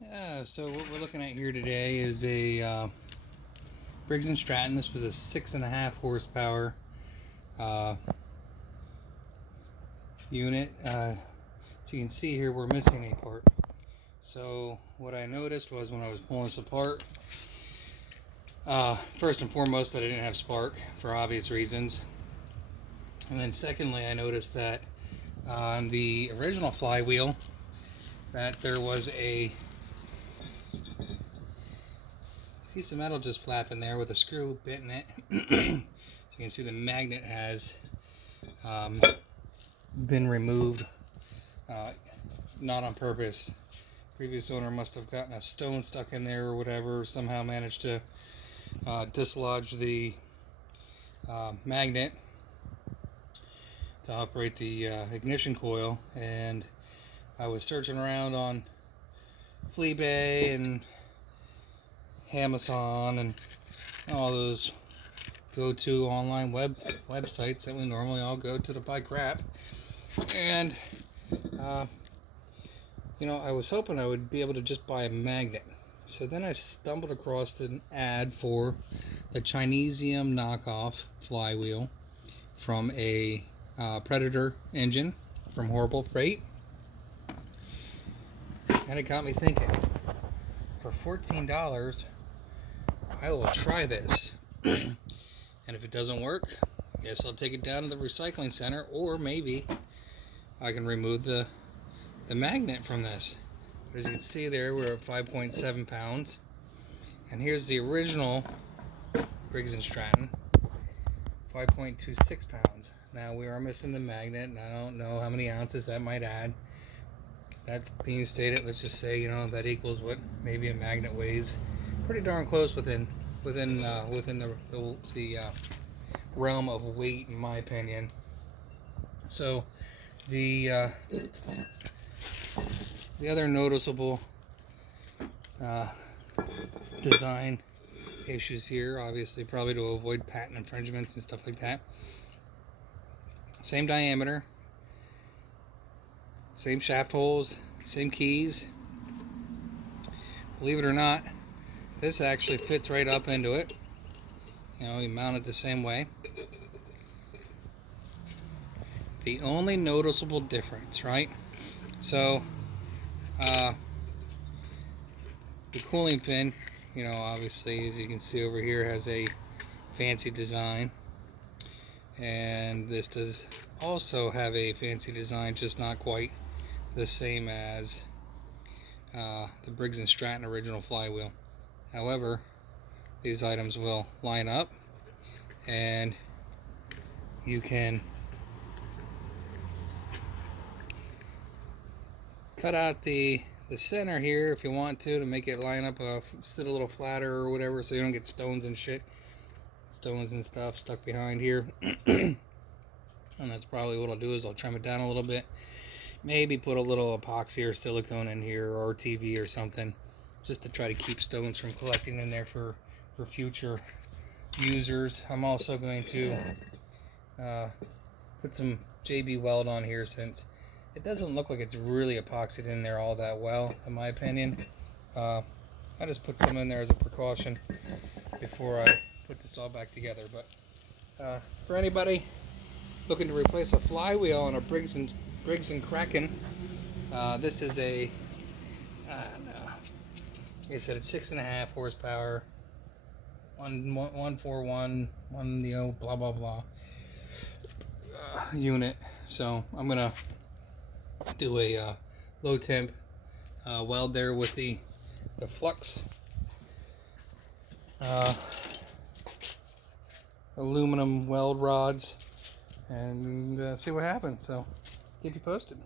Yeah, so what we're looking at here today is a Briggs and Stratton. This was a 6.5 horsepower unit. So you can see here we're missing a part. So what I noticed was when I was pulling this apart, first and foremost that I didn't have spark for obvious reasons. And then secondly, I noticed that on the original flywheel that there was a piece of metal just flapping there with a screw bit in it. So you can see the magnet has been removed, not on purpose. Previous owner must have gotten a stone stuck in there or whatever, somehow managed to dislodge the magnet to operate the ignition coil. And I was searching around on Fleabay and Amazon and all those go-to online websites that we normally all go to buy crap. And I was hoping I would be able to just buy a magnet. So then I stumbled across an ad for the Chinesium knockoff flywheel from a Predator engine from Horrible Freight. And it got me thinking, for $14, I will try this. And if it doesn't work, I guess I'll take it down to the recycling center, or maybe I can remove the magnet from this. But as you can see there, we're at 5.7 pounds. And here's the original Briggs & Stratton, 5.26 pounds. Now we are missing the magnet, and I don't know how many ounces that might add. That's being stated. Let's just say, that equals what maybe a magnet weighs. Pretty darn close within the realm of weight, in my opinion. So the other noticeable design issues here, obviously probably to avoid patent infringements and stuff like that. Same diameter, same shaft holes, same keys. Believe it or not, this actually fits right up into it. You mount it the same way. The only noticeable difference, right? So, the cooling fin, obviously, as you can see over here, has a fancy design. And this does also have a fancy design, just not quite the same as the Briggs & Stratton original flywheel. However, these items will line up, and you can cut out the center here if you want to make it line up, sit a little flatter or whatever, so you don't get stones and stuff stuck behind here. And that's probably what I'll do, is I'll trim it down a little bit, maybe put a little epoxy or silicone in here, or RTV or something, just to try to keep stones from collecting in there for future users. I'm also going to put some JB Weld on here, since it doesn't look like it's really epoxied in there all that well, in my opinion. I just put some in there as a precaution before I put this all back together. But for anybody looking to replace a flywheel on a Briggs and Kraken, this is a, like I said, it's 6.5 horsepower, 141, blah blah blah unit. So I'm gonna do a low temp weld there with the flux aluminum weld rods, and see what happens. So keep you posted.